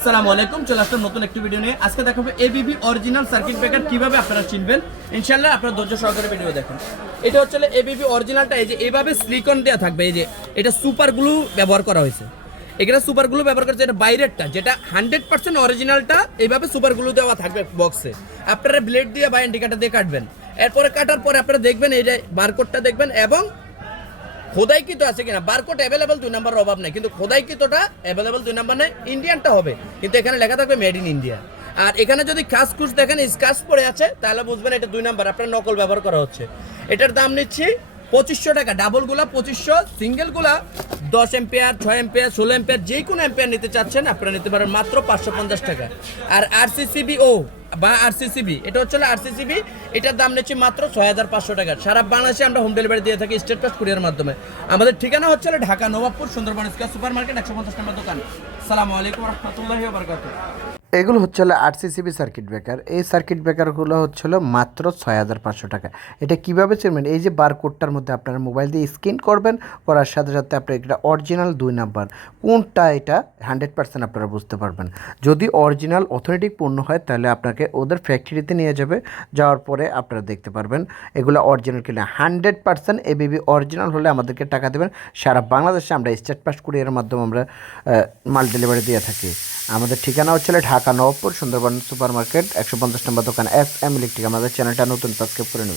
আসসালামু আলাইকুম, চলে আসলাম নতুন একটি ভিডিও নিয়ে। আজকে দেখাবো এবিবি অরিজিনাল সার্কিট ব্রেকার কিভাবে আপনারা চিনবেন। ইনশাআল্লাহ আপনারা ধৈর্য সহকারে ভিডিও দেখুন। এটা হচ্ছে এবিবি অরিজিনালটা, এই যে এইভাবে সিলিকন দেওয়া থাকবে, এই যে এটা সুপার গ্লু ব্যবহার করা হয়েছে। এখানে সুপার গ্লু ব্যবহার করেছে, এটা বাইরেরটা যেটা 100% অরিজিনালটা এইভাবে সুপার গ্লু দেওয়া থাকবে বক্সে। আপনারা ব্লেড দিয়ে বা ইন্ডিকেটর দিয়ে কাটবেন। এরপরে কাটার পরে আপনারা দেখবেন এই যে বারকোডটা দেখবেন এবং খোদাইকৃত আছে কিনা। বারকোড অ্যাভেলেবল 2 নম্বরের অভাব নেই, কিন্তু খোদাইকৃতটা অ্যাভেলেবল 2 নম্বর নেই, ইন্ডিয়ানটা হবে, কিন্তু এখানে লেখা থাকবে মেড ইন ইন্ডিয়া। আর এখানে যদি কাজ কুচ দেখেন স্কাচ পড়ে আছে তাহলে বুঝবেন এটা 2 নম্বর, আপনার নকল ব্যবহার করা হচ্ছে। এটার দাম নিচ্ছি 2500 টাকা। ডাবলগুলা 2500, সিঙ্গেলগুলা 10 এম্পিয়ার, 6 এম্পিয়ার, 16 এম্পিয়ার, যে কোনো এম্পিয়ার নিতে চাচ্ছেন আপনারা নিতে পারেন মাত্র 550 টাকা। আর আরসিসিবি বা আরসিসিবি, এটা হচ্ছে আরসিসিবি, এটার দাম নিচ্ছি মাত্র 6500 টাকা। সারা বাংলাদেশে আমরা হোম ডেলিভারি দিয়ে থাকি স্টেট ফাস্ট কুরিয়ার মাধ্যমে। আমাদের ঠিকানা হচ্ছে Dhaka Nawabpur Sundarban square super market 150 নম্বর দোকান। আসসালামু আলাইকুম ওয়া রাহমাতুল্লাহি ওয়া বারাকাতুহু। এগুলো হচ্ছে আরসিসিবি সার্কিট ব্রেকার। এই সার্কিট ব্রেকারগুলো হচ্ছে মাত্র 6500 টাকা। এটা কীভাবে চিনবেন? এই যে বারকোডটার মধ্যে আপনারা মোবাইল দিয়ে স্ক্যান করবেন, করার সাথে সাথে আপনার এটা অরিজিনাল 2 নাম্বার কোনটা, এটা 100% আপনারা বুঝতে পারবেন। যদি অরিজিনাল অথেন্টিক পণ্য হয় তাহলে আপনাকে ওদের ফ্যাক্টরিতে নিয়ে যাবে, যাওয়ার পরে আপনারা দেখতে পারবেন এগুলো অরিজিনাল কিনা। 100% এবিবি অরিজিনাল হলে আমাদেরকে টাকা দেবেন। সারা বাংলাদেশে আমরা স্টেট ফাস্ট কুরিয়ারের মাধ্যমে আমরা মাল ডেলিভারি দিয়ে থাকি। আমাদের ঠিকানা হচ্ছে ঢাকা নবাবপুর সুন্দরবন সুপার মার্কেট 150 নম্বর দোকান, এস এম ইলেকট্রিক। আমাদের চ্যানেলটা নতুন, সাবস্ক্রাইব করে নেবেন।